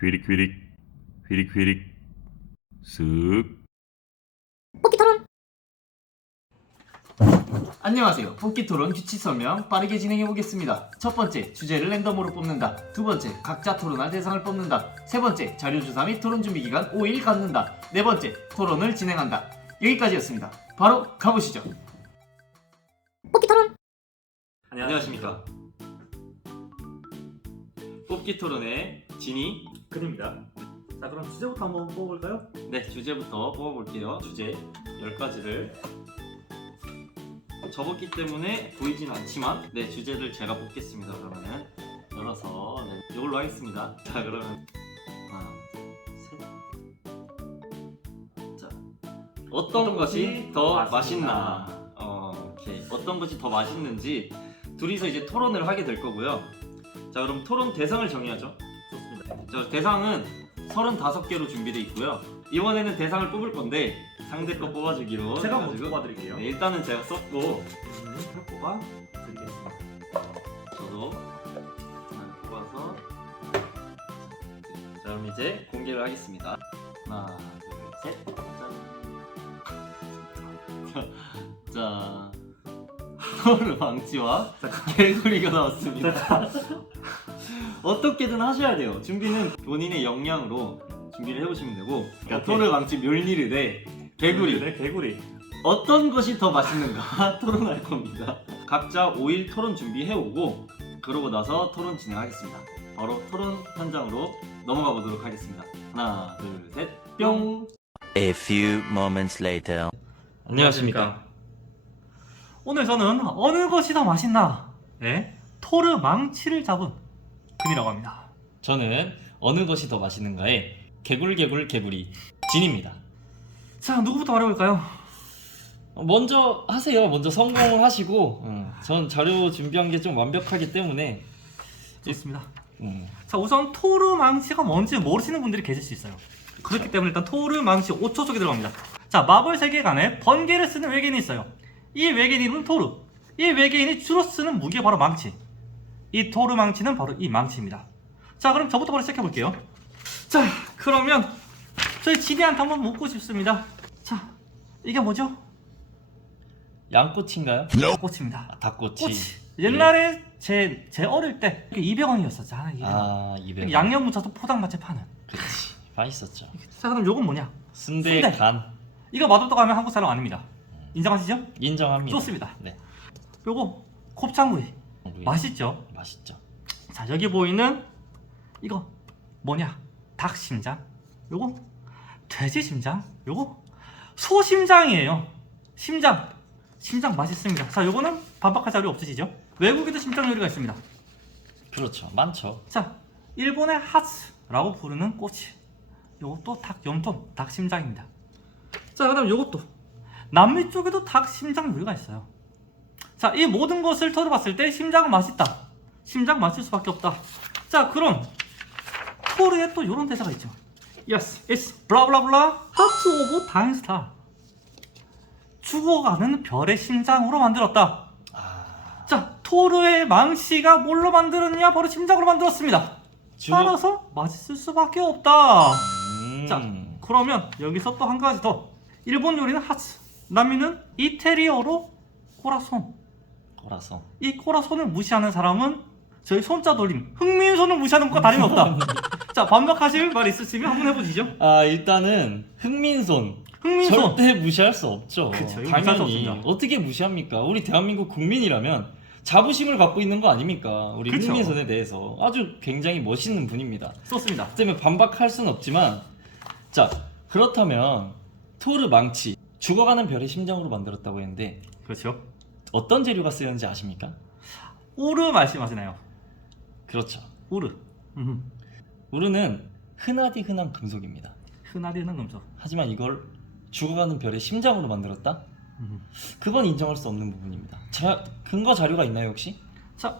휘릭휘릭 휘릭휘릭 쓱. 안녕하세요. 뽑기토론 규칙 설명 빠르게 진행해 보겠습니다. 첫 번째, 주제를 랜덤으로 뽑는다. 두 번째, 각자 토론할 대상을 뽑는다. 세 번째, 자료 조사 및 토론 준비 기간 5일 갖는다. 네 번째, 토론을 진행한다. 여기까지였습니다. 바로 가보시죠. 뽑기토론. 안녕하십니까. 뽑기토론의 진이 근입니다. 자, 그럼 주제부터 한번 뽑아볼까요? 네, 주제부터 뽑아볼게요. 주제 10가지를 적었기 때문에 보이진 않지만 네, 주제를 제가 뽑겠습니다. 그러면은 열어서 네, 이걸로 하겠습니다. 자, 그러면 하나, 둘, 셋. 자, 어떤 것이 더 맛있나? 오케이. 어떤 것이 더 맛있는지 둘이서 이제 토론을 하게 될 거고요. 자, 그럼 토론 대상을 정해야죠. 좋습니다. 자, 대상은 35개로 준비되어 있고요. 이번에는 대상을 뽑을 건데 상대 거 뽑아주기로 제가 먼저 해가지고 뽑아드릴게요. 네, 일단은 제가 썼고 다 뽑아드리겠습니다. 저도 하나 뽑아서 자, 그럼 이제 공개를 하겠습니다. 하나, 둘, 셋. 짠. 자, 토르 망치와 개구리가 나왔습니다. 어떻게든 하셔야 돼요. 준비는 본인의 역량으로 준비를 해보시면 되고, 그러니까 오케이. 토르 망치 멸니르 대 개구리. 네, 개구리. 어떤 것이 더 맛있는가 토론할 겁니다. 각자 5일 토론 준비해오고 그러고 나서 토론 진행하겠습니다. 바로 토론 현장으로 넘어가 보도록 하겠습니다. 하나, 둘, 셋, 뿅! A few moments later. 안녕하십니까. 오늘 저는 어느 것이 더 맛있나? 네, 토르 망치를 잡은 근이라고 합니다. 저는 어느 것이 더 맛있는가에 개구리 진입니다. 자, 누구부터 말해볼까요? 먼저 하세요. 먼저 성공을 하시고 전 자료 준비한 게 좀 완벽하기 때문에 좋습니다. 음, 자, 우선 토르 망치가 뭔지 모르시는 분들이 계실 수 있어요. 그렇기 때문에 일단 토르 망치 5초 속에 들어갑니다. 자, 마블 세계관에 번개를 쓰는 외계인이 있어요. 이 외계인 이름은 토르. 이 외계인이 주로 쓰는 무기가 바로 망치. 이 토르 망치는 바로 이 망치입니다. 자, 그럼 저부터 바로 시작해 볼게요. 자, 그러면 저희 지니한테 한번 묻고 싶습니다. 자, 이게 뭐죠? 양꼬치인가요? 꽃입니다. 닭꼬치. 꽃이. 옛날에 제 어릴 때 200원이었었잖아. 이게. 아, 200원. 양념 묻혀서 포장마차 파는. 그치. 맛있었죠. 자, 그럼 요건 뭐냐? 순대 순대. 간 이거 맛없다고 가면 한국 사람 아닙니다. 인정하시죠? 인정합니다. 좋습니다. 네. 요거 곱창구이. 우리 맛있죠? 맛있죠. 자, 여기 보이는 이거 뭐냐? 닭 심장. 요거 돼지 심장. 요거 소 심장이에요. 심장 맛있습니다. 자, 요거는 반박할 자료 없으시죠? 외국에도 심장 요리가 있습니다. 그렇죠. 많죠. 자, 일본의 하츠라고 부르는 꼬치. 요것도 닭 염통, 닭 심장입니다. 자, 그다음 요것도 남미 쪽에도 닭 심장 요리가 있어요. 자, 이 모든 것을 털어봤을 때 심장은 맛있다. 심장 맛있을 수밖에 없다. 자, 그럼 토르에 또 요런 대사가 있죠. Yes, it's blah blah blah heart of dying star. 죽어가는 별의 심장으로 만들었다. 자, 토르의 망치가 뭘로 만들었냐? 바로 심장으로 만들었습니다. 따라서 맛있을 수밖에 없다. 자, 그러면 여기서 또 한 가지 더. 일본 요리는 하츠, 남미는 이태리어로 코라손. 거라서. 이 코라손을 무시하는 사람은 저희 손자 돌림 흥민손을 무시하는 것과 다름없다. 자, 반박하실 말 있으시면 한번 해보시죠. 아, 일단은 흥민손. 흥민손. 절대 무시할 수 없죠. 그쵸, 이거 무시할 수 당연히. 없습니다. 어떻게 무시합니까? 우리 대한민국 국민이라면 자부심을 갖고 있는 거 아닙니까? 우리 그쵸. 흥민선에 대해서 아주 굉장히 멋있는 분입니다. 좋습니다. 그 때문에 반박할 수는 없지만, 자, 그렇다면 토르 망치 죽어가는 별의 심장으로 만들었다고 했는데 그렇죠. 어떤 재료가 쓰였는지 아십니까? 우르 말씀하시나요? 그렇죠. 우르. 우르는 흔하디 흔한 금속입니다. 흔하리는 금속. 하지만 이걸 죽어가는 별의 심장으로 만들었다? 그건 인정할 수 없는 부분입니다. 근거 자료가 있나요 혹시? 자,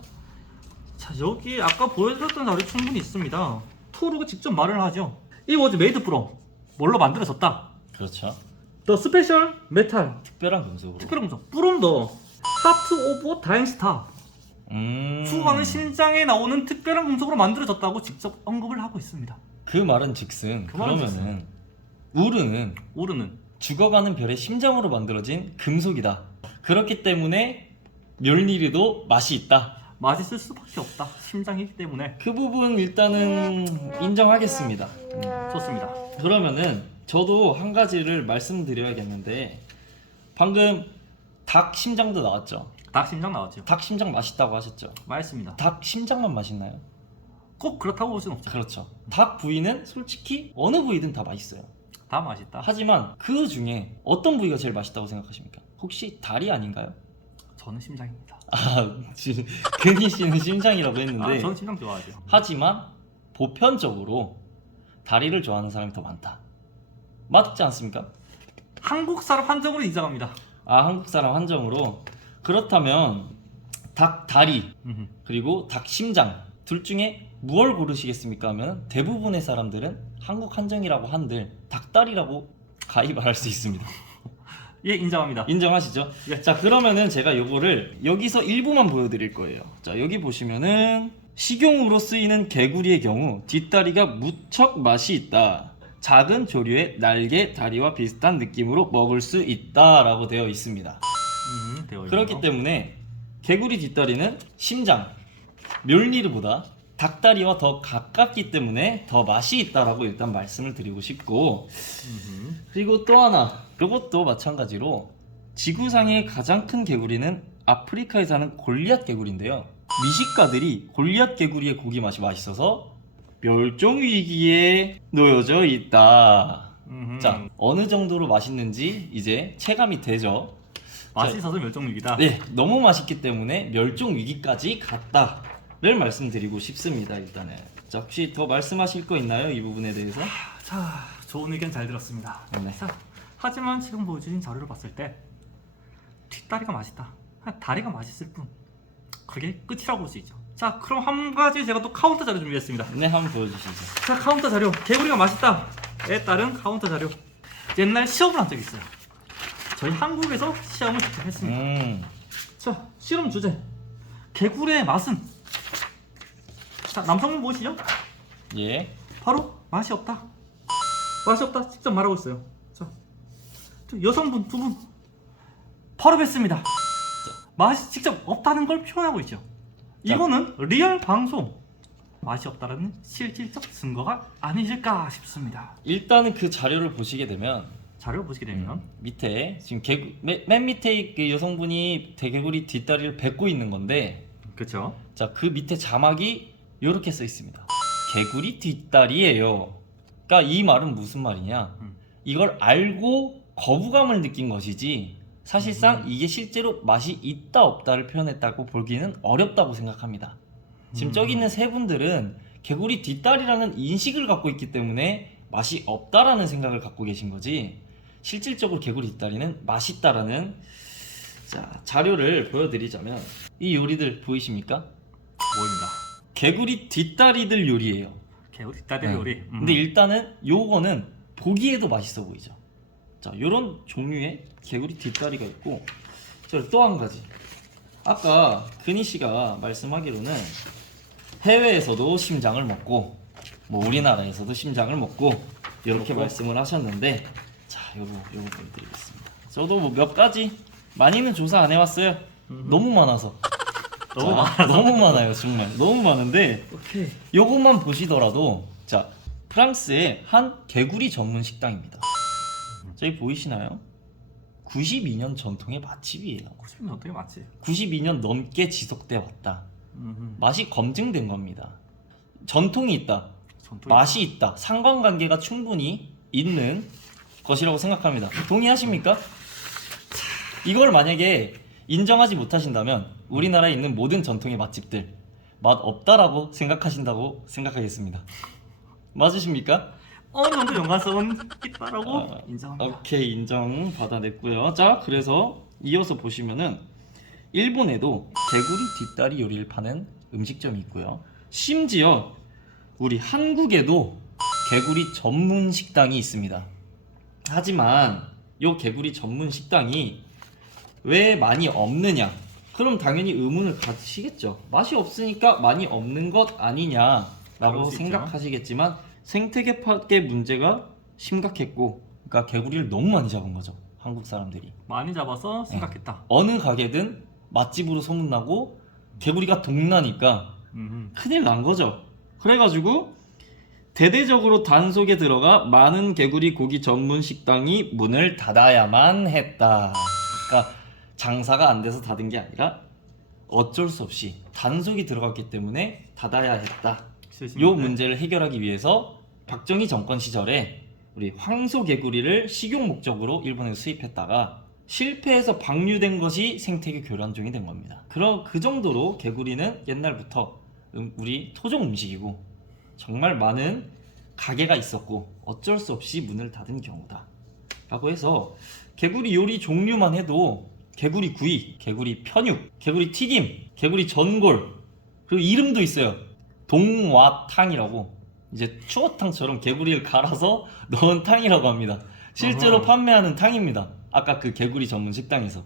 여기 아까 보여드렸던 자료 충분히 있습니다. 토르가 직접 말을 하죠. 이 was made from 뭘로 만들어졌다. 그렇죠. The special metal 특별한 금속으로. 특별한 금속 from the heart of dying star. 죽어가는 심장에 나오는 특별한 금속으로 만들어졌다고 직접 언급을 하고 있습니다. 그 말은 즉슨 그 말은 그러면은 우르는 우르는 죽어가는 별의 심장으로 만들어진 금속이다. 그렇기 때문에 멸니르도 맛이 있다. 맛있을 수밖에 없다. 심장이기 때문에. 그 부분 일단은 인정하겠습니다. 좋습니다. 그러면은 저도 한 가지를 말씀드려야겠는데 방금 닭 심장도 나왔죠. 닭 심장 나왔죠. 닭 심장 맛있다고 하셨죠. 맛있습니다. 닭 심장만 맛있나요? 꼭 그렇다고 볼 수는 없죠. 그렇죠. 닭 부위는 솔직히 어느 부위든 다 맛있어요. 다 맛있다. 하지만 그 중에 어떤 부위가 제일 맛있다고 생각하십니까? 혹시 다리 아닌가요? 저는 심장입니다. 아, 지금 근희 씨는 심장이라고 했는데 저는 심장 좋아하죠. 하지만 보편적으로 다리를 좋아하는 사람이 더 많다. 맞지 않습니까? 한국 사람 한정으로 인정합니다. 아, 한국 사람 한정으로. 그렇다면 닭 다리 그리고 닭 심장 둘 중에 무얼 고르시겠습니까? 하면 대부분의 사람들은 한국 한정이라고 한들 닭다리라고 가히 말할 수 있습니다. 예, 인정합니다. 인정하시죠? 예. 자, 그러면은 제가 요거를 여기서 일부만 보여드릴 거예요. 자, 여기 보시면은 식용으로 쓰이는 개구리의 경우 뒷다리가 무척 맛이 있다. 작은 조류의 날개, 다리와 비슷한 느낌으로 먹을 수 있다라고 되어 있습니다. 되어 있네요. 그렇기 때문에 개구리 뒷다리는 심장, 멸니르보다 닭다리와 더 가깝기 때문에 더 맛이 있다라고 일단 말씀을 드리고 싶고, 그리고 또 하나, 이것도 마찬가지로 지구상의 가장 큰 개구리는 아프리카에 사는 골리앗 개구리인데요. 미식가들이 골리앗 개구리의 고기 맛이 맛있어서 멸종 위기에 놓여져 있다. 자, 어느 정도로 맛있는지 이제 체감이 되죠. 맛있어서 멸종위기다. 네, 너무 맛있기 때문에 멸종 위기까지 갔다를 말씀드리고 싶습니다. 일단은. 자, 혹시 더 말씀하실 거 있나요? 이 부분에 대해서? 자, 좋은 의견 잘 들었습니다. 네. 자, 하지만 지금 보여주신 자료를 봤을 때 뒷다리가 맛있다. 다리가 맛있을 뿐. 그게 끝이라고 볼 수 있죠. 자, 그럼 한 가지 제가 또 카운터 자료 준비했습니다. 네, 한번 보여주시죠. 자, 카운터 자료. 개구리가 맛있다에 따른 카운터 자료. 옛날 시험을 한 적이 있어요. 저희 한국에서 시험을 직접 했습니다. 자, 실험 주제. 개구리의 맛은? 자, 남성분 보이시죠? 예. 바로 맛이 없다. 맛이 없다. 직접 말하고 있어요. 자, 저 여성분 두 분 바로 뵀습니다. 맛이 직접 없다는 걸 표현하고 있죠. 이거는 리얼 방송. 맛이 없다는 실질적 증거가 아니실까 싶습니다. 일단은 그 자료를 보시게 되면 자료를 보시게 되면 밑에 지금 맨 밑에 그 여성분이 대개구리 뒷다리를 뱉고 있는 건데, 그렇죠. 자, 그 밑에 자막이 이렇게 써 있습니다. 개구리 뒷다리예요. 그러니까 이 말은 무슨 말이냐? 이걸 알고 거부감을 느낀 것이지 사실상 이게 실제로 맛이 있다 없다를 표현했다고 보기는 어렵다고 생각합니다. 지금 저기 있는 세 분들은 개구리 뒷다리라는 인식을 갖고 있기 때문에 맛이 없다라는 생각을 갖고 계신 거지, 실질적으로 개구리 뒷다리는 맛있다라는. 자, 자료를 보여드리자면 이 요리들 보이십니까? 뭐입니다. 개구리 뒷다리들 요리예요. 개구리 뒷다리 네. 요리. 근데 일단은 요거는 보기에도 맛있어 보이죠. 자, 요런 종류의 개구리 뒷다리가 있고, 또 한 가지, 아까 근희 씨가 말씀하기로는 해외에서도 심장을 먹고 뭐 우리나라에서도 심장을 먹고 이렇게 말씀을 하셨는데, 자, 요거 보여드리겠습니다. 저도 뭐 몇 가지, 많이는 조사 안 해왔어요. 너무 많아서. 너무 많아요. 정말 너무 많은데, 오케이. 요것만 보시더라도, 자, 프랑스의 한 개구리 전문 식당입니다. 저기 보이시나요? 92년 전통의 맛집이에요. 90년 어떻게 맞지? 92년 넘게 지속돼 왔다. 맛이 검증된 겁니다. 전통이 있다, 맛이 있다, 상관관계가 충분히 있는 것이라고 생각합니다. 동의하십니까? 이걸 만약에 인정하지 못하신다면 우리나라에 있는 모든 전통의 맛집들 맛 없다라고 생각하신다고 생각하겠습니다. 맞으십니까? 어느 정도 연관성은 있다라고 인정합니다. 오케이, 인정 받아냈고요. 자, 그래서 이어서 보시면은 일본에도 개구리 뒷다리 요리를 파는 음식점이 있고요. 심지어 우리 한국에도 개구리 전문 식당이 있습니다. 하지만 요 개구리 전문 식당이 왜 많이 없느냐? 그럼 당연히 의문을 가지시겠죠. 맛이 없으니까 많이 없는 것 아니냐라고 그럴 수 있죠. 생각하시겠지만 생태계 파괴 문제가 심각했고, 그러니까 개구리를 너무 많이 잡은 거죠. 한국 사람들이. 많이 잡아서 생각했다. 어느 가게든 맛집으로 소문나고 개구리가 동나니까 큰일 난 거죠. 그래가지고 대대적으로 단속에 들어가 많은 개구리 고기 전문 식당이 문을 닫아야만 했다. 그러니까 장사가 안 돼서 닫은 게 아니라 어쩔 수 없이 단속이 들어갔기 때문에 닫아야 했다. 요 문제를 해결하기 위해서 박정희 정권 시절에 우리 황소개구리를 식용 목적으로 일본에서 수입했다가 실패해서 방류된 것이 생태계 교란종이 된 겁니다. 그 정도로 개구리는 옛날부터 우리 토종 음식이고 정말 많은 가게가 있었고 어쩔 수 없이 문을 닫은 경우다 라고 해서 개구리 요리 종류만 해도 개구리 구이, 개구리 편육, 개구리 튀김, 개구리 전골, 그리고 이름도 있어요. 동와탕이라고. 이제 추어탕처럼 개구리를 갈아서 넣은 탕이라고 합니다. 실제로 판매하는 탕입니다. 아까 그 개구리 전문 식당에서.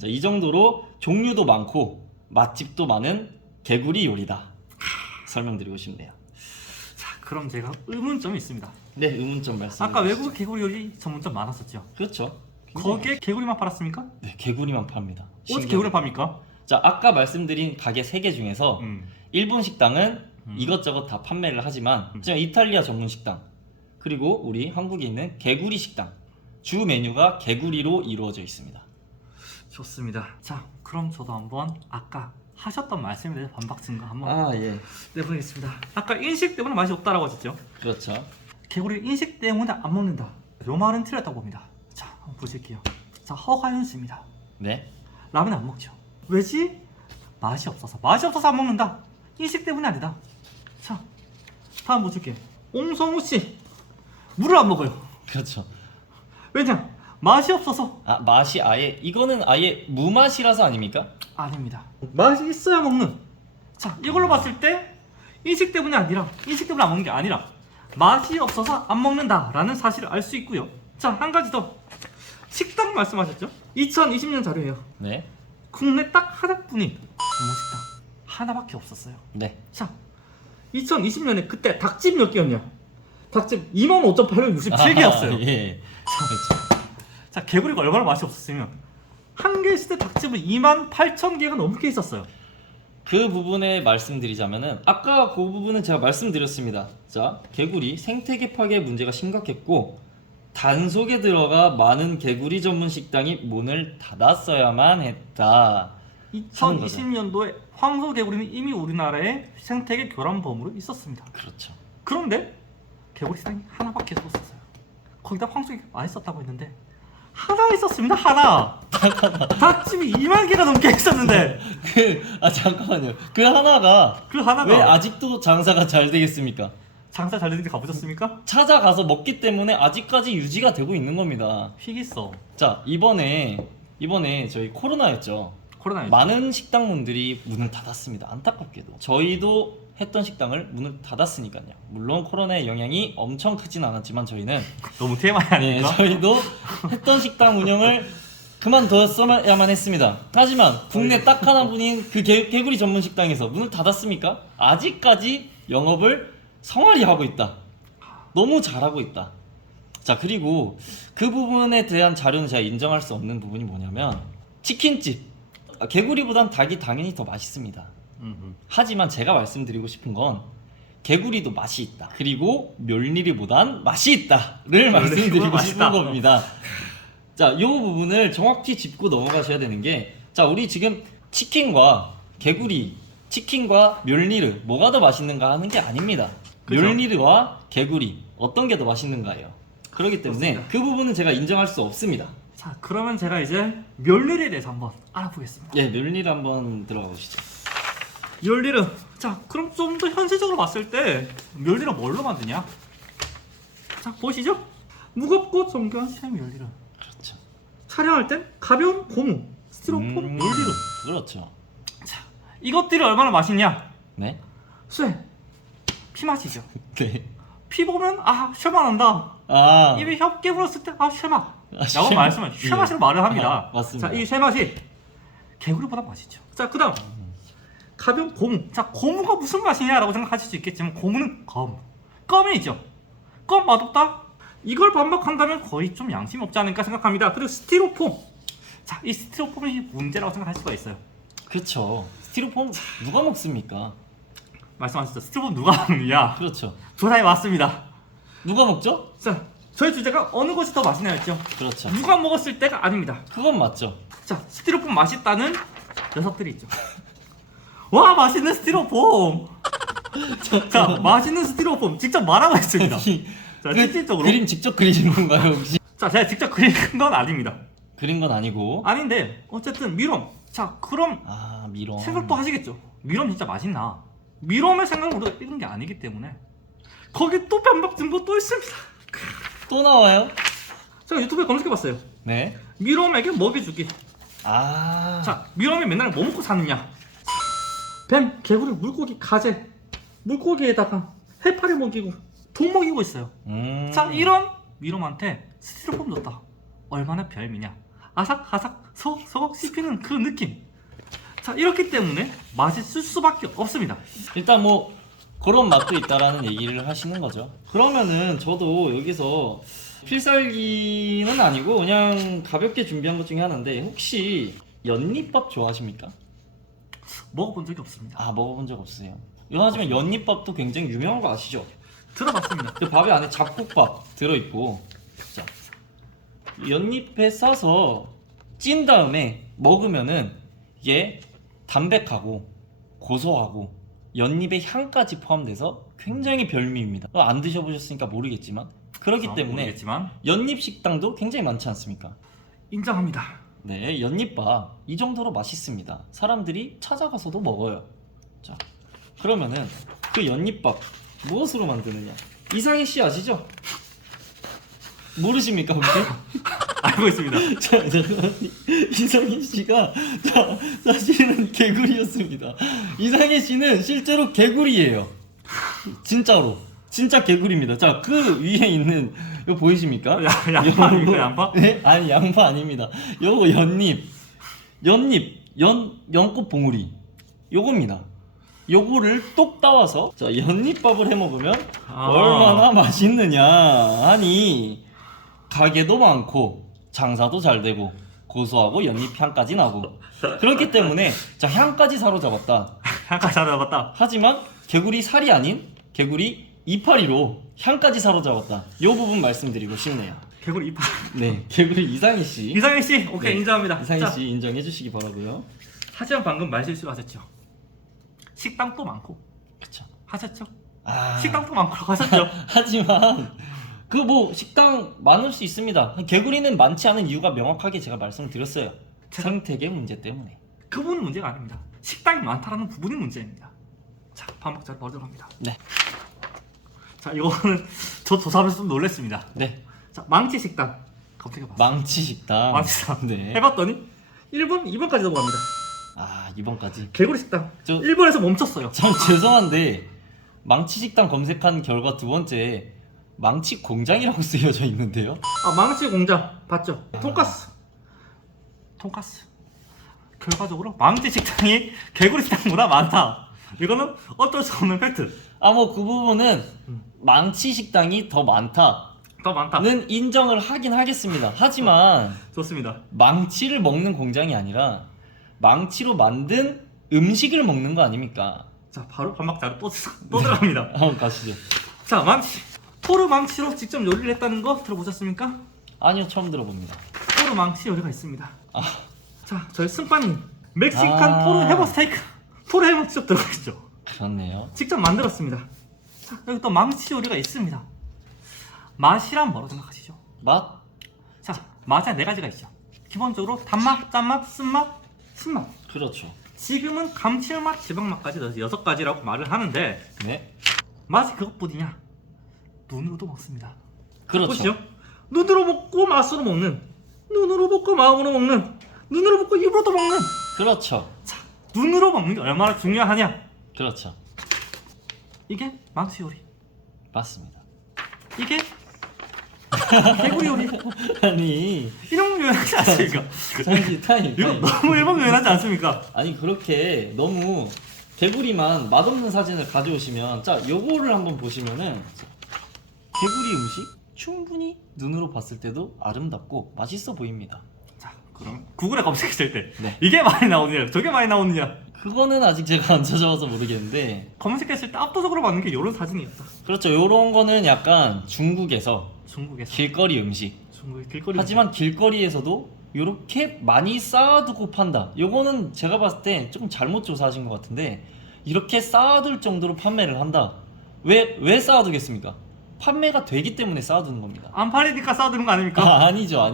자, 이 정도로 종류도 많고 맛집도 많은 개구리 요리다 설명드리고 싶네요. 자, 그럼 제가 의문점이 있습니다. 네, 의문점 말씀. 아까 외국 개구리 요리 전문점 많았었죠. 그렇죠. 거기에 개구리만 팔았습니까? 네, 개구리만 팝니다. 어떻게 개구리를 팝니까? 자, 아까 말씀드린 가게 3개 중에서 일본 식당은 이것저것 다 판매를 하지만 지금 이탈리아 전문 식당 그리고 우리 한국에 있는 개구리 식당 주 메뉴가 개구리로 이루어져 있습니다. 좋습니다. 자, 그럼 저도 한번 아까 하셨던 말씀에 대해서 반박 증거 한번 예. 내보내겠습니다. 아까 인식 때문에 맛이 없다라고 하셨죠? 그렇죠. 개구리 인식 때문에 안 먹는다. 요 말은 틀렸다고 봅니다. 자, 한번 보실게요. 자, 허가연 씨입니다. 네. 라면 안 먹죠. 왜지? 맛이 없어서. 맛이 없어서 안 먹는다. 인식 때문이 아니다. 자, 다음 보실게요. 옹성우 씨, 물을 안 먹어요. 그렇죠. 왜냐? 맛이 없어서. 아, 맛이 아예 이거는 아예 무맛이라서 아닙니까? 아닙니다. 맛이 있어야 먹는. 자, 이걸로 봤을 때 인식 때문이 아니라 인식 때문에 안 먹는 게 아니라 맛이 없어서 안 먹는다라는 사실을 알 수 있고요. 자, 한 가지 더. 식당 말씀하셨죠? 2020년 자료예요. 네. 국내 딱 하나뿐인 전문 식당 하나밖에 없었어요. 네. 자, 2020년에 그때 닭집 몇 개였냐? 닭집 25,867개였어요. 예. 그렇죠. 자, 개구리가 얼마나 맛이 없었으면 한개 시대 닭집은 28,000개가 넘게 있었어요. 그 부분에 말씀드리자면은 아까 그 부분은 제가 말씀드렸습니다. 자, 개구리 생태계 파괴 문제가 심각했고 단속에 들어가 많은 개구리 전문 식당이 문을 닫았어야만 했다. 2020년도에 황소개구리는 이미 우리나라의 생태계 교란범으로 있었습니다. 그렇죠. 그런데 개구리 식당이 하나밖에 없었어요. 거기다 황소개구리 많이 썼다고 했는데 하나 있었습니다. 하나. 닭집이 2만 개가 넘게 있었는데 잠깐만요. 그 하나가 그 하나가 왜 아직도 장사가 잘 되겠습니까? 장사 잘 되는데 가보셨습니까? 찾아가서 먹기 때문에 아직까지 유지가 되고 있는 겁니다. 휙 있어. 자, 이번에 저희 코로나였죠. 코로나 많은 식당문들이 문을 닫았습니다. 안타깝게도 저희도 했던 식당을 문을 닫았으니까요. 물론 코로나의 영향이 엄청 크진 않았지만 저희는 너무 TMI 아닙니까? 네, 저희도 했던 식당 운영을 그만뒀어야만 했습니다. 하지만 국내 딱 하나뿐인 그 개구리 전문 식당에서 문을 닫았습니까? 아직까지 영업을 성활이 하고 있다. 너무 잘하고 있다. 자, 그리고 그 부분에 대한 자료는 제가 인정할 수 없는 부분이 뭐냐면 치킨집 개구리보단 닭이 당연히 더 맛있습니다. 하지만 제가 말씀드리고 싶은 건 개구리도 맛이 있다. 그리고 멸니리보단 맛이 있다를 말씀드리고 싶은 겁니다. 자, 이 부분을 정확히 짚고 넘어가셔야 되는 게, 자, 우리 지금 치킨과 개구리, 치킨과 멸니르 뭐가 더 맛있는가 하는 게 아닙니다. 그죠? 멸니르와 개구리 어떤 게 더 맛있는가예요. 그렇기 때문에 좋습니다. 그 부분은 제가 인정할 수 없습니다. 자, 그러면 제가 이제 멸니리에 대해서 한번 알아보겠습니다. 예, 멸니르 한번 들어가 보시죠. 멸니르. 자, 그럼 좀 더 현실적으로 봤을 때 멸니르 뭘로 만드냐? 자, 보시죠. 무겁고 정교한 새 멸니르. 그렇죠. 촬영할 땐 가벼운 고무, 스티로폼 멸니르. 그렇죠. 자, 이것들이 얼마나 맛있냐? 네. 쇠. 피 맛이죠. 네. 피 보면 쉐맛 난다. 아. 입에 혀 깨물었을 때 쉐맛. 라고 쉐맛. 말씀을 쉐맛으로 말을 합니다. 맞습니다. 자, 이 쉐맛이 개구리보다 맛있죠. 자, 그다음 가벼운 고무. 자, 고무가 무슨 맛이냐라고 생각하실 수 있겠지만 고무는 검. 껌이죠. 껌 맛없다? 이걸 반박한다면 거의 좀 양심 없지 않을까 생각합니다. 그리고 스티로폼. 자, 이 스티로폼이 문제라고 생각할 수가 있어요. 그렇죠. 스티로폼 누가 먹습니까? 말씀하셨죠. 스티로폼 누가 먹느냐? 그렇죠. 조사해 왔습니다. 누가 먹죠? 자, 저희 주제가 어느 것이 더 맛있냐였죠. 그렇죠. 누가 먹었을 때가 아닙니다. 그건 맞죠. 자, 스티로폼 맛있다는 녀석들이 있죠. 와, 맛있는 스티로폼. 자, 맛있는 스티로폼 직접 말하고 있습니다. 자, 실질적으로. 그림 직접 그리신 건가요 혹시? 자, 제가 직접 그린 건 아닙니다. 그린 건 아니고. 아닌데 어쨌든 미럼. 자, 그럼 아 미럼. 생각도 하시겠죠. 미럼 진짜 맛있나? 미럼의 생각을 우리가 읽은 게 아니기 때문에 거기 또 반박 증거 또 있습니다. 또 나와요? 제가 유튜브에 검색해봤어요. 네. 미럼에게 먹여주기. 아. 자, 미럼이 맨날 뭐 먹고 사느냐? 뱀, 개구리, 물고기, 가재, 물고기에다가 해파리 먹이고 돈 먹이고 있어요. 자, 이런 미럼한테 스티로폼 줬다. 얼마나 별미냐? 아삭아삭 서걱서걱 씹히는 그 느낌. 자, 이렇기 때문에 맛있을 수밖에 없습니다. 일단 뭐 그런 맛도 있다라는 얘기를 하시는 거죠. 그러면은 저도 여기서 필살기는 아니고 그냥 가볍게 준비한 것 중에 하나인데 혹시 연잎밥 좋아하십니까? 먹어본 적이 없습니다. 아 먹어본 적 없으세요? 하지만 연잎밥도 굉장히 유명한 거 아시죠? 들어봤습니다. 그 밥에 안에 잡곡밥 들어있고 자, 연잎에 싸서 찐 다음에 먹으면은 이게 담백하고 고소하고 연잎의 향까지 포함돼서 굉장히 별미입니다. 안 드셔보셨으니까 모르겠지만 그렇기 때문에 모르겠지만 연잎 식당도 굉장히 많지 않습니까? 인정합니다. 네, 연잎밥 이 정도로 맛있습니다. 사람들이 찾아가서도 먹어요. 자, 그러면은 그 연잎밥 무엇으로 만드느냐? 이상희 씨 아시죠? 모르십니까 혹시? 알고 있습니다. 자, 이상희 씨가 사실은 개구리였습니다. 이상희 씨는 실제로 개구리예요. 진짜로. 진짜 개구리입니다. 자, 그 위에 있는 이거 보이십니까? 양파 아닙니까, 양파? 네? 아니, 양파 아닙니다. 요거 연꽃 봉우리. 요겁니다. 요거를 똑 따와서 자, 연잎밥을 해 먹으면 얼마나 맛있느냐. 아니, 가게도 많고 장사도 잘 되고 고소하고 연잎 향까지 나고 그렇기 때문에 자, 향까지 사로잡았다. 향까지 잡았다. 하지만 개구리 살이 아닌 개구리 이파리로 향까지 사로잡았다. 요 부분 말씀드리고 싶네요. 개구리 이파. 네, 개구리 이상희 씨. 이상희 씨, 오케이 네, 인정합니다. 이상희 자, 씨 인정해 주시기 바라고요. 하지만 방금 말실수하셨죠. 식당도 많고 그쵸. 하셨죠. 아, 식당도 많고 하셨죠. 하지만 그 뭐 식당 많을 수 있습니다. 개구리는 많지 않은 이유가 명확하게 제가 말씀드렸어요. 생태계 문제 때문에. 그 부분은 문제가 아닙니다. 식당이 많다라는 부분이 문제입니다. 자, 반박자를 보도록 합니다. 네. 자, 이거는 저 조사하면서 좀 놀랐습니다. 네. 자, 망치 식당 검색해봤어요. 망치 식당. 망치 식당 네. 해봤더니 1번, 2번까지 넘어갑니다. 아, 2번까지. 개구리 식당 저- 1번에서 멈췄어요. 참 죄송한데 망치 식당 검색한 결과 두 번째 망치 공장이라고 쓰여져 있는데요. 아, 망치 공장 봤죠? 돈가스 결과적으로 망치 식당이 개구리 식당보다 많다. 이거는 어쩔 수 없는 팩트. 아, 뭐 그 부분은 망치 식당이 더 많다는 더 많다. 인정을 하긴 하겠습니다. 하지만 좋습니다. 망치를 먹는 공장이 아니라 망치로 만든 음식을 먹는 거 아닙니까? 자, 바로 반박자로 또 들어갑니다. 한번 가시죠. 자, 망치. 토르 망치로 직접 요리를 했다는 거 들어보셨습니까? 아니요, 처음 들어봅니다. 토르 망치 요리가 있습니다. 아, 자, 저희 승빠님 멕시칸 아. 토르 해버 스테이크. 토르 해버 직접 들어가시죠. 그렇네요. 직접 만들었습니다. 자, 여기 또 망치 요리가 있습니다. 맛이란 뭐라고 생각하시죠? 맛? 자, 맛에 네 가지가 있죠. 기본적으로 단맛, 짠맛, 쓴맛, 신맛. 그렇죠. 지금은 감칠맛, 지방맛까지 넣어서 6가지라고 말을 하는데 네. 맛이 그것뿐이냐? 눈으로도 먹습니다. 그렇죠. 보시죠. 눈으로 먹고 맛으로 먹는, 눈으로 먹고 마음으로 먹는, 눈으로 먹고 입으로도 먹는. 그렇죠. 자, 눈으로 먹는 게 얼마나 중요하냐? 그렇죠. 이게 망치 요리. 맞습니다. 이게 개구리 요리. 아니, 이런 거 요리하지 않습니까? 잠시 타임. 이거 타임. 너무 일본 요리하지 않습니까? 아니, 그렇게 너무 개구리만 맛없는 사진을 가져오시면 자, 요거를 한번 보시면은 개구리 음식 충분히 눈으로 봤을 때도 아름답고 맛있어 보입니다. 자, 그럼 구글에 검색했을 때 네. 이게 많이 나오느냐, 저게 많이 나오느냐. 그거는 아직 제가 안 찾아봐서 모르겠는데 검색했을 때 압도적으로 맞는 게 이런 사진이었다. 그렇죠. 요런 거는 약간 중국에서 중국에서 길거리 음식. 중국의 길거리. 하지만 길거리에서도 요렇게 많이 쌓아두고 판다. 요거는 제가 봤을 때 조금 잘못 조사하신 것 같은데 이렇게 쌓아둘 정도로 판매를 한다. 왜 쌓아두겠습니까? 판매가 되기 때문에 쌓아두는 겁니다. 안 팔리니까 싸두는 거 아닙니까? 아니죠.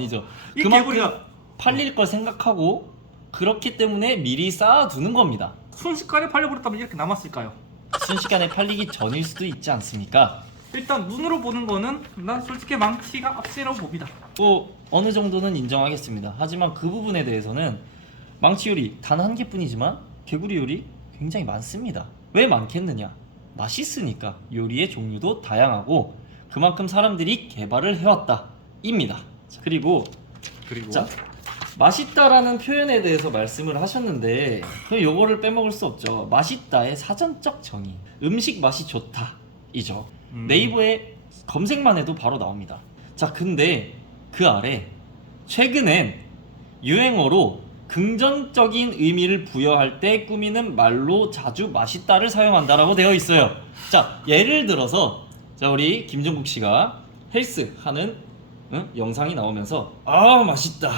이 그만큼 개구리가 팔릴 걸 생각하고 그렇기 때문에 미리 쌓아두는 겁니다. 순식간에 팔려버렸다면 이렇게 남았을까요? 순식간에 팔리기 전일 수도 있지 않습니까? 일단 눈으로 보는 거는 난 솔직히 망치가 앞세라고 봅니다. 뭐 어느 정도는 인정하겠습니다. 하지만 그 부분에 대해서는 망치 요리 단 한 개뿐이지만 개구리 요리 굉장히 많습니다. 왜 많겠느냐? 맛있으니까. 요리의 종류도 다양하고 그만큼 사람들이 개발을 해왔다 입니다. 그리고 자, 맛있다라는 표현에 대해서 말씀을 하셨는데 요거를 빼먹을 수 없죠. 맛있다의 사전적 정의, 음식 맛이 좋다 이죠. 네이버에 검색만 해도 바로 나옵니다. 자, 근데 그 아래 최근엔 유행어로 긍정적인 의미를 부여할 때 꾸미는 말로 자주 맛있다를 사용한다라고 되어 있어요. 자, 예를 들어서 자, 우리 김종국 씨가 헬스 하는 영상이 나오면서 아 맛있다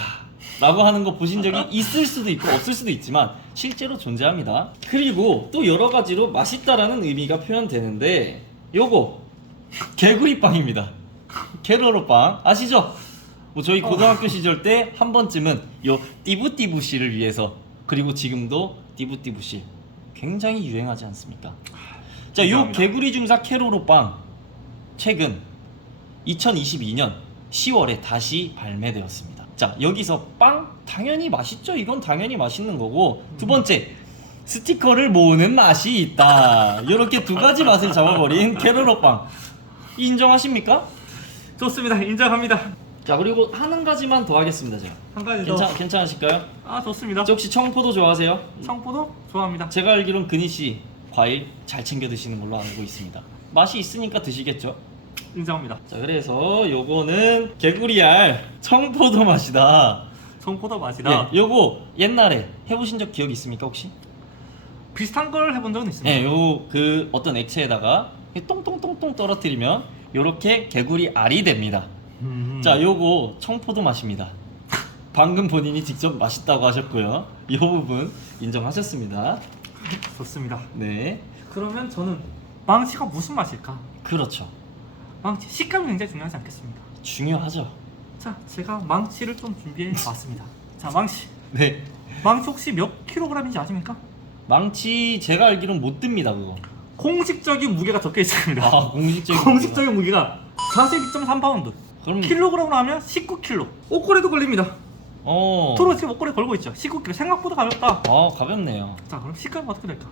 라고 하는 거 보신 적이 있을 수도 있고 없을 수도 있지만 실제로 존재합니다. 그리고 또 여러 가지로 맛있다라는 의미가 표현되는데 요거 개구리빵입니다. 캐로로빵 아시죠? 뭐 저희 고등학교 시절 때 한 번쯤은 요 띠부띠부씨를 위해서 그리고 지금도 띠부띠부씨 굉장히 유행하지 않습니까? 자, 요 감사합니다. 개구리 중사 캐로로빵 최근 2022년 10월에 다시 발매되었습니다. 자, 여기서 빵 당연히 맛있죠. 이건 당연히 맛있는 거고 두 번째 스티커를 모으는 맛이 있다. 이렇게 두 가지 맛을 잡아버린 캐로로빵 인정하십니까? 좋습니다. 인정합니다. 자, 그리고 한 가지만 더 하겠습니다. 제가 한 가지 더. 괜찮으실까요? 아, 좋습니다. 저 혹시 청포도 좋아하세요? 청포도 좋아합니다. 제가 알기론 근희씨 과일 잘 챙겨 드시는 걸로 알고 있습니다. 맛이 있으니까 드시겠죠? 인정합니다. 자, 그래서 요거는 개구리알 청포도 맛이다. 청포도 맛이다. 예, 요거 옛날에 해보신 적 기억 있습니까 혹시? 비슷한 걸 해본 적은 있습니다. 예, 요 그 어떤 액체에다가 똥똥똥똥 떨어뜨리면 요렇게 개구리 알이 됩니다. 자, 요거 청포도 맛입니다. 방금 본인이 직접 맛있다고 하셨고요. 이 부분 인정하셨습니다. 좋습니다. 네, 그러면 저는 망치가 무슨 맛일까? 그렇죠. 망치 식감이 굉장히 중요하지 않겠습니까? 중요하죠. 자, 제가 망치를 좀 준비해 왔습니다. 자, 망치. 네, 망치 혹시 몇 킬로그램인지 아십니까? 망치 제가 알기론 못 듭니다 그거. 공식적인 무게가 적혀 있습니다. 아, 공식적인 공식적인 무게가 42.3파운드. 그럼 킬로그램으로 하면 19킬로. 옷걸이도 걸립니다. 어. 토로 지금 옷걸이 걸고 있죠. 19킬로. 생각보다 가볍다. 가볍네요. 자, 그럼 식감은 어떻게 될까?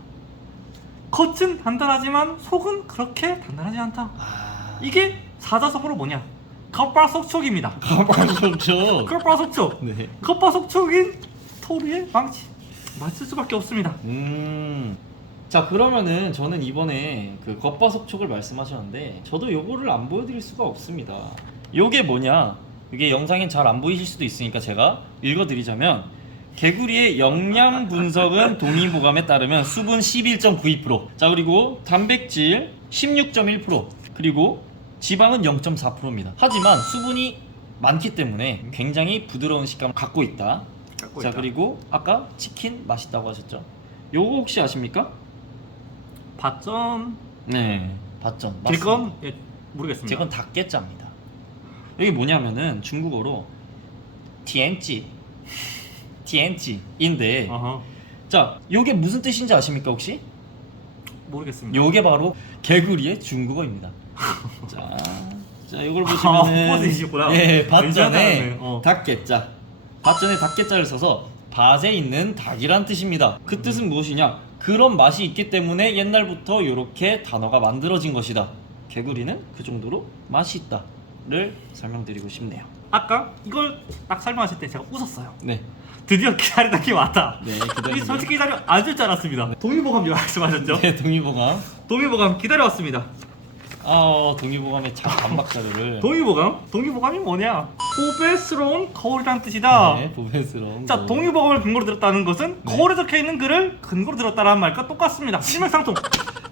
겉은 단단하지만 속은 그렇게 단단하지 않다. 이게 사자성어로 뭐냐? 겉바속촉입니다. 가방속죠. 겉바속촉. 네. 겉바속촉인 토르의 망치. 맞을 수밖에 없습니다. 자, 그러면은 저는 이번에 그 겉바속촉을 말씀하셨는데 저도 요거를 안 보여드릴 수가 없습니다. 요게 뭐냐? 이게 영상엔 잘 안 보이실 수도 있으니까 제가 읽어드리자면 개구리의 영양 분석은 동의보감에 따르면 수분 11.92%, 자, 그리고 단백질 16.1%, 그리고 지방은 0.4%입니다. 하지만 수분이 많기 때문에 굉장히 부드러운 식감을 갖고 있다. 자, 그리고 아까 치킨 맛있다고 하셨죠? 요거 혹시 아십니까? 밭전. 네, 봤죠. 제건 예, 모르겠습니다. 제건 닭게짜입니다. 여기 뭐냐면은 중국어로 TNG인데 어허. 자, 요게 무슨 뜻인지 아십니까 혹시? 모르겠습니다. 요게 바로 개구리의 중국어입니다. 자, 요걸 보시면은 포즈이시구나. 예, 밭전에 괜찮네. 닭게짜, 밭전에 닭게짜를 써서 밭에 있는 닭이란 뜻입니다. 그 뜻은 무엇이냐? 그런 맛이 있기 때문에 옛날부터 이렇게 단어가 만들어진 것이다. 개구리는 그 정도로 맛이 있다를 설명드리고 싶네요. 아까 이걸 딱 설명하실 때 제가 웃었어요. 네, 드디어 기다리던 게 왔다. 네, 기다리고. 이 솔직히 기다려 안 줄 줄 알았습니다. 동의보감 말씀하셨죠? 네, 동의보감. 동의보감 기다려왔습니다. 동의보감의 반박 자료를. 동의보감? 동의보감이 뭐냐? 보배스러운 거울이란 뜻이다. 네, 보배스러운. 자, 거울. 동의보감을 근거로 들었다는 것은 네. 거울에 적혀 있는 글을 근거로 들었다라는 말과 똑같습니다. 실명상통.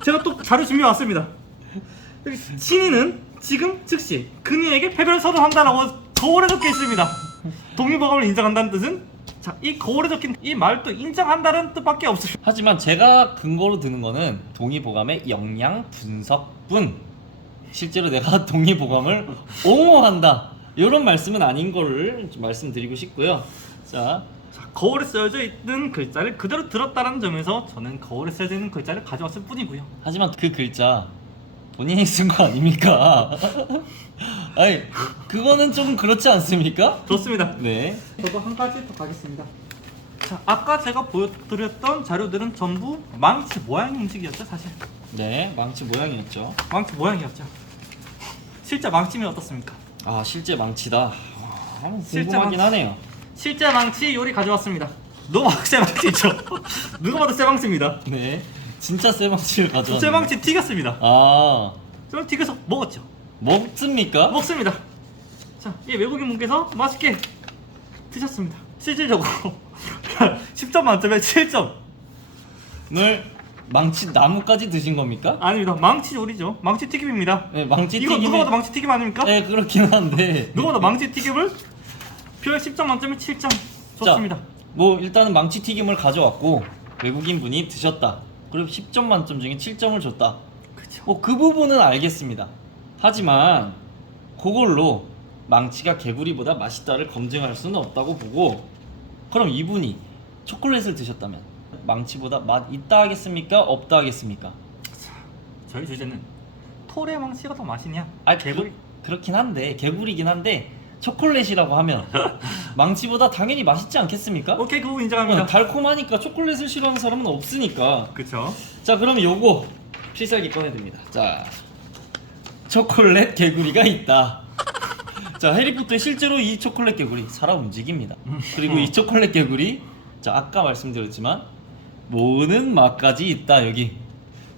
제가 또 자료 준비해 왔습니다. 여기 신인은 지금 즉시 그녀에게 패배를 선언한다라고 거울에 적혀 있습니다. 동의보감을 인정한다는 뜻은 자, 이 거울에 적힌 이 말도 인정한다는 뜻밖에 없습니다. 하지만 제가 근거로 드는 거는 동의보감의 역량 분석분. 실제로 내가 동의보감을 옹호한다. 이런 말씀은 아닌 거를 좀 말씀드리고 싶고요. 자, 거울에 쓰여져 있는 글자를 그대로 들었다는 점에서 저는 거울에 쓰여져 있는 글자를 가져왔을 뿐이고요. 하지만 그 글자 본인이 쓴 거 아닙니까? 아니, 그거는 조금 그렇지 않습니까? 좋습니다. 네. 저도 한 가지 더 가겠습니다. 자, 아까 제가 보여드렸던 자료들은 전부 망치 모양 음식이었죠, 사실. 네, 망치 모양이었죠. 망치 모양이었죠. 실제 망치면 어떻습니까? 실제 망치다. 실제 궁금하긴 망치. 하네요. 실제 망치 요리 가져왔습니다. 너무 세 망치죠. 누가 봐도 세 망치입니다. 네, 진짜 쇠 망치를 가져왔네요. 세 망치 튀겼습니다. 저는 튀겨서 먹었죠. 먹습니까? 먹습니다. 자, 이 외국인 분께서 맛있게 드셨습니다. 실질적으로 10점 만점에 7점. 을 망치 나무까지 드신 겁니까? 아닙니다. 망치 요리죠. 망치 튀김입니다. 네, 망치 이거 튀김에- 누가 봐도 망치 튀김 아닙니까? 네, 그렇긴 한데. 누가 봐도 망치 튀김을 별 10점 만점에 7점. 좋습니다. 자, 뭐 일단은 망치 튀김을 가져왔고 외국인 분이 드셨다. 그리고 10점 만점 중에 7점을 줬다. 그쵸. 그 부분은 알겠습니다. 하지만 그걸로 망치가 개구리보다 맛있다를 검증할 수는 없다고 보고, 그럼 이분이 초콜릿을 드셨다면 망치보다 맛 있다 하겠습니까? 없다 하겠습니까? 저희 주제는 토레 망치가 더 맛있냐? 개구리 그렇긴 한데, 개구리긴 한데 초콜릿이라고 하면 망치보다 당연히 맛있지 않겠습니까? 오케이, 그거 인정합니다. 달콤하니까 초콜릿을 싫어하는 사람은 없으니까. 그쵸. 자, 그럼 요거 필살기 꺼내듭니다. 자, 초콜릿 개구리가 있다. 자, 해리포터에 실제로 이 초콜릿 개구리 살아 움직입니다. 그리고 이 초콜릿 개구리, 자, 아까 말씀드렸지만 모으는 맛까지 있다. 여기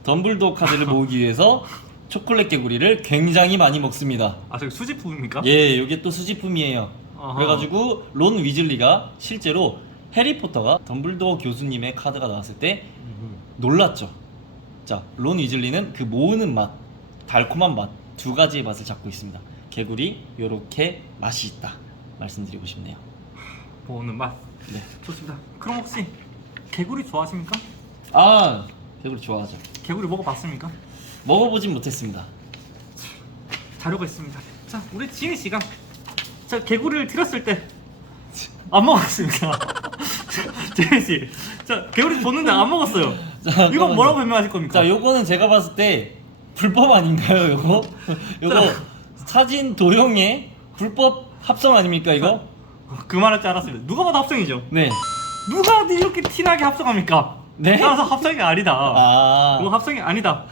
덤블도어 카드를 모으기 위해서 초콜릿 개구리를 굉장히 많이 먹습니다. 아, 저기 수집품입니까? 예, 이게 또 수집품이에요. 아하. 그래가지고 론 위즐리가 실제로 해리포터가 덤블도어 교수님의 카드가 나왔을 때 놀랐죠. 자, 론 위즐리는 그 모으는 맛, 달콤한 맛, 두 가지의 맛을 잡고 있습니다. 개구리 요렇게 맛이 있다 말씀드리고 싶네요. 보는 맛. 네. 좋습니다. 그럼 혹시 개구리 좋아하십니까? 개구리 좋아하죠. 개구리 먹어봤습니까? 먹어보진 못했습니다. 자료가 있습니다. 자, 우리 지혜 씨가 자, 개구리를 들였을 때 안 먹었습니다. 지혜 씨, 자, 개구리 줬는데 안 먹었어요. 자, 이건 잠깐만요. 뭐라고 변명하실 겁니까? 자, 요거는 제가 봤을 때 불법 아닌가요, 요거? 요거 사진 도용의 불법 합성 아닙니까, 이거? 그 말할 줄 알았습니다. 누가 봐도 합성이죠. 네. 누가 이렇게 티나게 합성합니까? 네? 따라서 합성이 아니다. 이건 아. 합성이 아니다.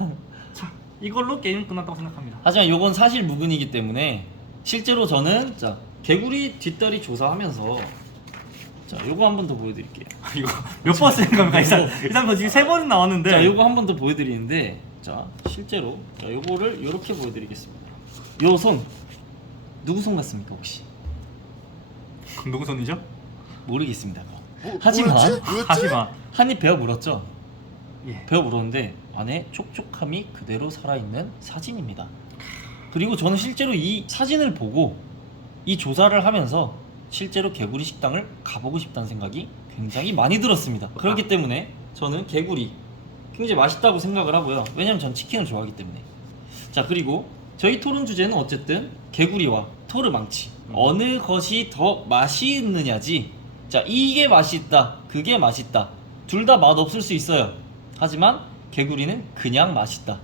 자, 이걸로 게임 끝났다고 생각합니다. 하지만 요건 사실 무근이기 때문에 실제로 저는 자, 개구리 뒷다리 조사하면서 자, 요거 한 번 더 보여드릴게요. 이거 몇 번 쓰는 겁니까? 일단 저 지금 3번 나왔는데. 자, 요거 한 번 더 보여드리는데, 자, 실제로 자, 요거를 요렇게 보여드리겠습니다. 요 손 누구 손 같습니까, 혹시? 누구 손이죠? 모르겠습니다. 하지만 하지마. 한입 베어 물었죠. 예. 베어 물었는데 안에 촉촉함이 그대로 살아있는 사진입니다. 그리고 저는 실제로 이 사진을 보고 이 조사를 하면서 실제로 개구리 식당을 가보고 싶다는 생각이 굉장히 많이 들었습니다. 그렇기 때문에 저는 개구리 굉장히 맛있다고 생각을 하고요. 왜냐면 전 치킨을 좋아하기 때문에. 자, 그리고 저희 토론 주제는 어쨌든 개구리와 토르망치 어느 것이 더 맛이 있느냐지. 자, 이게 맛있다, 그게 맛있다, 둘 다 맛없을 수 있어요. 하지만 개구리는 그냥 맛있다,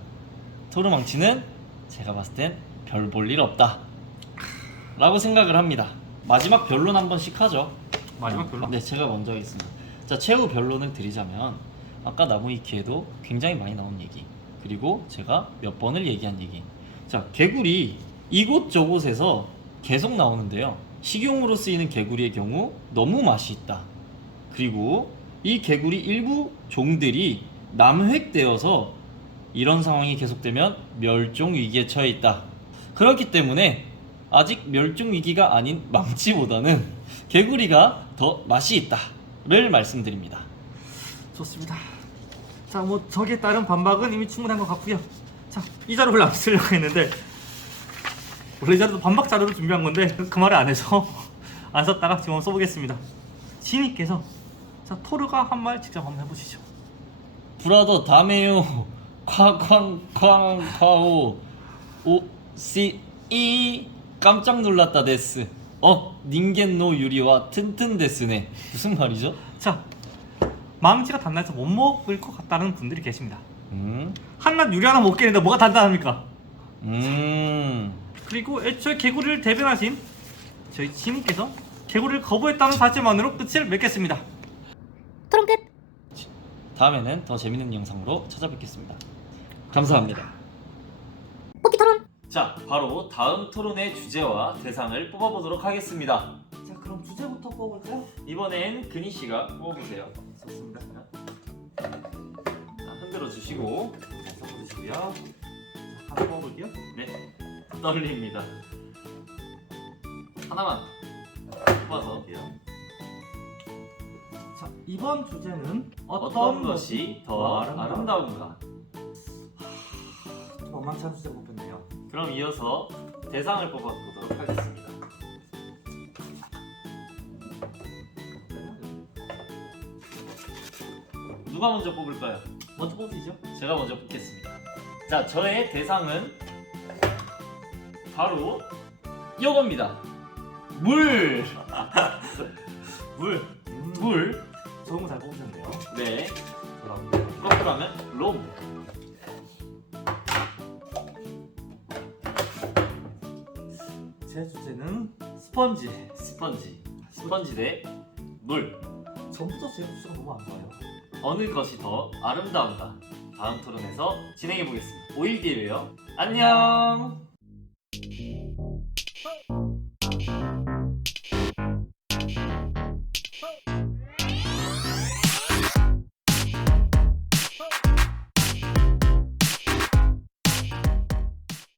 토르망치는 제가 봤을 땐 별 볼 일 없다 라고 생각을 합니다. 마지막 변론 한 번씩 하죠. 마지막 변론? 네, 제가 먼저 하겠습니다. 자, 최후 변론을 드리자면 아까 나무위키에도 굉장히 많이 나온 얘기, 그리고 제가 몇 번을 얘기한 얘기. 자, 개구리 이곳저곳에서 계속 나오는데요. 식용으로 쓰이는 개구리의 경우 너무 맛이 있다. 그리고 이 개구리 일부 종들이 남획되어서 이런 상황이 계속되면 멸종 위기에 처해 있다. 그렇기 때문에 아직 멸종 위기가 아닌 망치보다는 개구리가 더 맛이 있다를 말씀드립니다. 좋습니다. 자, 뭐 저기에 따른 반박은 이미 충분한 것 같고요. 자, 이 자료를 안 쓰려고 했는데 원래 이 자료도 반박 자료로 준비한 건데 그 말을 안 해서 안 썼다가 지금 한번 써보겠습니다. 지니께서 자, 토르가 한 말 직접 한번 해보시죠. 브라더 다메요 쾅쾅쾅쾅 오시이 깜짝 놀랐다 데스. 닌겐 노 유리와 튼튼 데스네. 무슨 말이죠? 자, 망치가 단단해서 못 먹을 것 같다는 분들이 계십니다. 한낱 유리 하나 먹겠는데 뭐가 단단합니까? 그리고 애초에 개구리를 대변하신 저희 지님께서 개구리를 거부했다는 사실만으로 끝을 맺겠습니다. 토론 끝. 다음에는 더 재밌는 영상으로 찾아뵙겠습니다. 감사합니다. 뽑기 토론. 자, 바로 다음 토론의 주제와 대상을 뽑아보도록 하겠습니다. 자, 그럼 주제부터 뽑을까요? 이번엔 근희 씨가 뽑아보세요. 좋습니다. 자, 흔들어 주시고 섞어주시고요. 자, 하나 뽑아볼게요. 네, 떨립니다. 하나만 뽑아서 자, 이번 주제는 어떤 것이 더 아름다운가? 만만치 않은 주제 뽑혔네요. 그럼 이어서 대상을 뽑아보도록 하겠습니다. 누가 먼저 뽑을까요? 먼저 뽑으시죠. 제가 먼저 뽑겠습니다. 자, 저의 대상은 바로 이겁니다. 물! 물. 좋은 거 잘 뽑으셨네요. 네. 그럼 거꾸로 하면 롬. 제 주제는 스펀지. 스펀지 대 물. 전부터 제 주제가 너무 안 좋아요. 어느 것이 더 아름다운가? 다음 토론에서 진행해 보겠습니다. 5일 뒤에 봬요. 안녕!